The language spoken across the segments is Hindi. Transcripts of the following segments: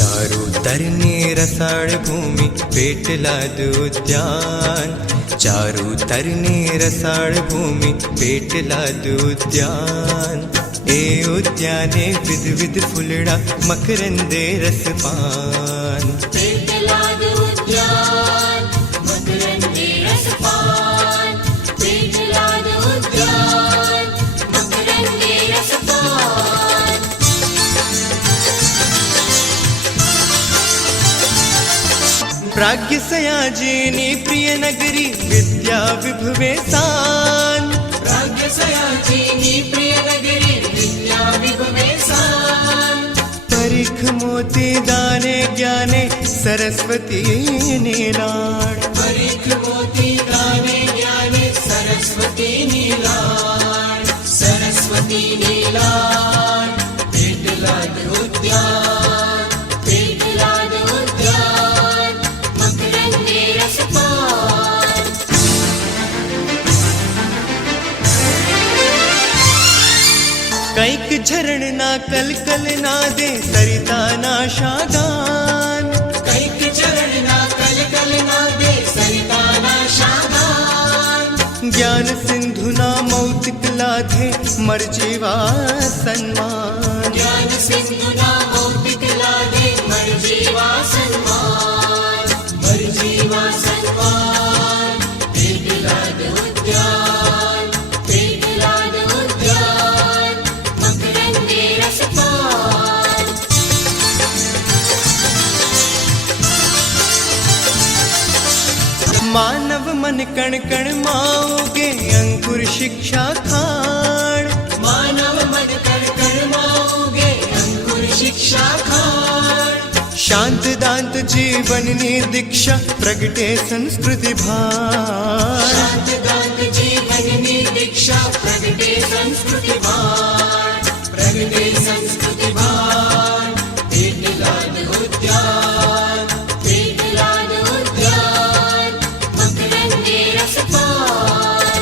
चारू तरने रसाळ भूमि पेटलादुद्यान चारू तरने रसाळ भूमि पेटलादुद्यान ए उद्याने विध विध फुलड़ा मकरंदे रसपान पेटलादुद्यान मकरंदे रसपान पेटलादुद्यान मकरंदे रसपान। प्राज्ञ सयाजिनी प्रिय नगरी विद्या विभवे सान प्राज्ञ सयाजिनी प्रिय नगरी विद्या विभवे सान। परिख मोती दाने ज्ञाने सरस्वती नीलाड परिख मोती दाने ज्ञाने सरस्वती नीलाड सरस्वती नीलाड पेटलादुद्यान पेटलादुद्यान मकरंदे रसपान। कैक झरण ना कल कल ना दे सरिता ना शागान कैक चरण ना कल कल ना दे सरिता ना शागान। ज्ञान सिंधु ना मौतिक लाधे मर जीवा सन्मान ज्ञान सिंधु ना मौतिक लागे मर जीवा सन्मान मर जीवा सन्मान। पेटलादुद्यान पेटलादुद्यान मकरंदे रसपान। मानव मन कण कण माओगे अंकुर शिक्षा खाण मानव मन कण कण माओगे अंकुर शिक्षा खान। शांत दांत जीवन नी दीक्षा प्रगटे संस्कृति भान शांत दांत जीवन नी दीक्षा प्रगटे संस्कृति भान प्रगटे संस्कृति भान। पेटलादुद्यान पेटलादुद्यान मकरंदे रसपान।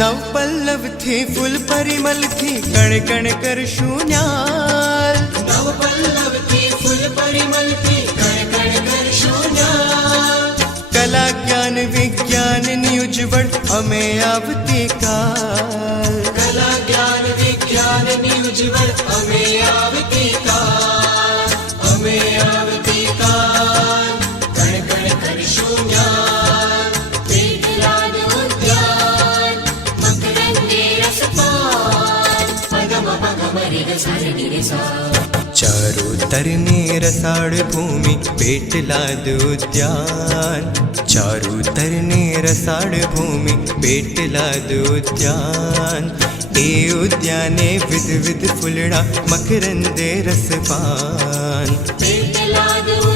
नव पल्लव थी फुल परिमल थी कण कण कर शून्याल नव पल्लव थी फुल परिमल थी कण कण कर शून्याल। कला ज्ञान विज्ञान नियुजवण हमें आवती काल कला ज्ञान विज्ञान निउज्ज्वल हमें आवती काल हमें आवती काल। कण कण कर शून्याल पेटलादुद्यान मकरंदे रसपान। पगम पगम रे ग सारे रे सा। चारू तरने रसाळ भूमि पेटलादुद्यान चारू तरने रसाळ भूमि पेटलादुद्यान ए उद्याने विध विध फुलड़ा मकरंदे रसपान पेटलादुद्यान